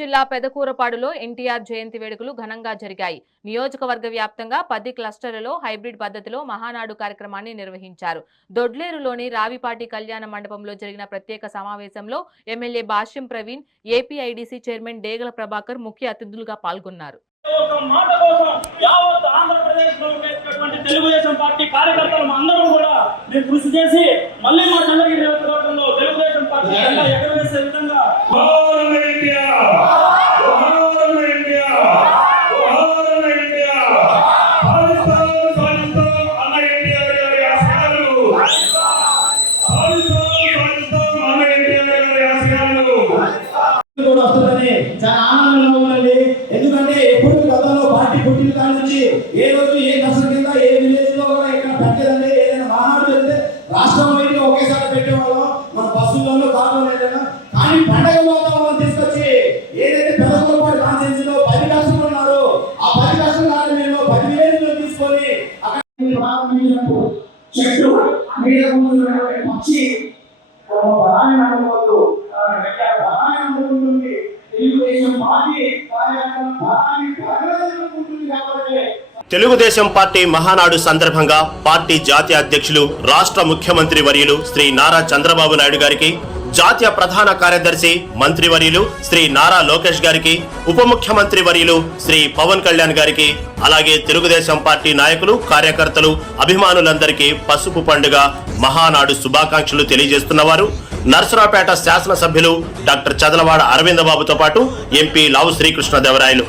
జిల్లా పెదకూరపాడులో ఎన్టీఆర్ జయంతి వేడుకలు ఘనంగా జరిగాయి. నియోజకవర్గ వ్యాప్తంగా 10 క్లస్టర్లలో హైబ్రిడ్ పద్ధతిలో మహానాడు కార్యక్రమాన్ని నిర్వహించారు. దొడ్లేరులోని రావిపాటి కళ్యాణ మండపంలో జరిగిన ప్రత్యేక సమావేశంలో ఎమ్మెల్యే భాష్యం ప్రవీణ్, ఏపీఐడీసీ చైర్మన్ డేగల ప్రభాకర్ ముఖ్య అతిథులుగా పాల్గొన్నారు. తెలుగుదేశం పార్టీ కార్యకర్తలు అందరూ కూడా మేము కృషి చేసి మళ్ళీ మా చంద్రగిరి నియోజకవర్గంలో తెలుగుదేశం పార్టీ ఎగరవేసే విధంగా ఎందుకంటే ఎప్పుడు గతంలో పార్టీ పుట్టిన కాడ నుంచి ఏ రోజు ఏ దశ కింద ఏ విలేజ్ లో కూడా ఇక్కడ పెట్టేదంటే ఏదైనా మహానాడు వెళ్తే రాష్ట్రం వైపు ఒకేసారి పెట్టేవాళ్ళం మన బస్సులలో కార్లో ఏదైనా. కానీ పండగ వాతావరణం తీసుకొచ్చి ఏదైతే పెదకూరపాడు కాన్స్టిట్యూన్సీ లో 10 లక్షలు ఉన్నారు, ఆ 10 లక్షల మేము 10,000 తీసుకొని అక్కడ ప్రారంభించినప్పుడు చెట్టు మీద పక్షి తెలుగుదేశం పార్టీ మహానాడు సందర్భంగా పార్టీ జాతీయ అధ్యక్షులు రాష్ట్ర ముఖ్యమంత్రి వర్యులు శ్రీ నారా చంద్రబాబు నాయుడు గారికి, జాతీయ ప్రధాన కార్యదర్శి మంత్రివర్యులు శ్రీ నారా లోకేష్ గారికి, ఉప ముఖ్యమంత్రి వర్యులు శ్రీ పవన్ కళ్యాణ్ గారికి, అలాగే తెలుగుదేశం పార్టీ నాయకులు, కార్యకర్తలు, అభిమానులందరికీ పసుపు పండుగ మహానాడు శుభాకాంక్షలు తెలియజేస్తున్నవారు నర్సరావుపేట శాసనసభ్యులు డాక్టర్ చదలవాడ అరవిందబాబుతో పాటు ఎంపీ లావు శ్రీకృష్ణదేవరాయలు.